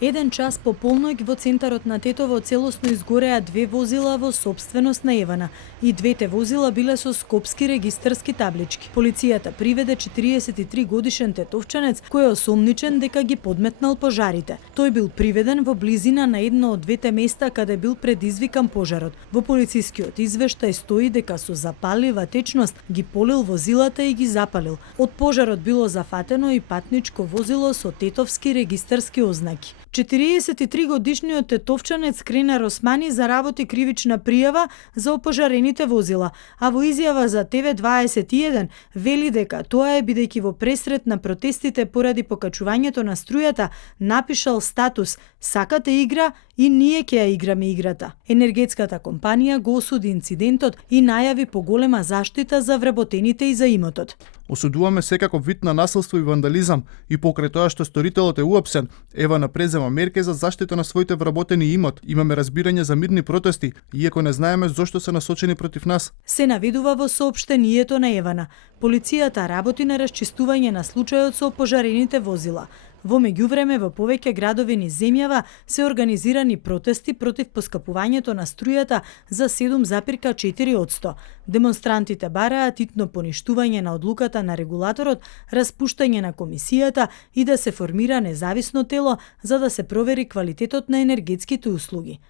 Еден час по полноќ во центарот на Тетово целосно изгореа две возила во сопственост на Евана и двете возила биле со скопски регистарски таблички. Полицијата приведе 43 годишен тетовчанец кој е осомничен дека ги подметнал пожарите. Тој бил приведен во близина на едно од двете места каде бил предизвикан пожарот. Во полицискиот извештај стои дека со запалива течност ги полил возилата и ги запалил. Од пожарот било зафатено и патничко возило со тетовски регистарски ознаки. 43 годишниот тетовчанец Кренар Османи заработи кривична пријава за опожарените возила, а во изјава за ТВ21 вели дека тоа е бидејќи во пресрет на протестите поради покачувањето на струјата напишал статус "Сакате игра и ние ќе ја играме играта". Енергетската компанија го осуди инцидентот и најави поголема заштита за вработените и за имотот. Осудуваме секаков вид на насилство и вандализам и покрај тоа што сторителот е уапсен, Евана презема мерки за заштита на своите вработени имот. Имаме разбирање за мирни протести, иако не знаеме зошто се насочени против нас. Се наведува во соопштението на Евана. Полицијата работи на расчистување на случајот со опожарените возила. Во меѓувреме во повеќе градови низ земјава се организирани протести против поскапувањето на струјата за 7,4%. Демонстрантите бараат итно поништување на одлуката на регулаторот, распуштање на комисијата и да се формира независно тело за да се провери квалитетот на енергетските услуги.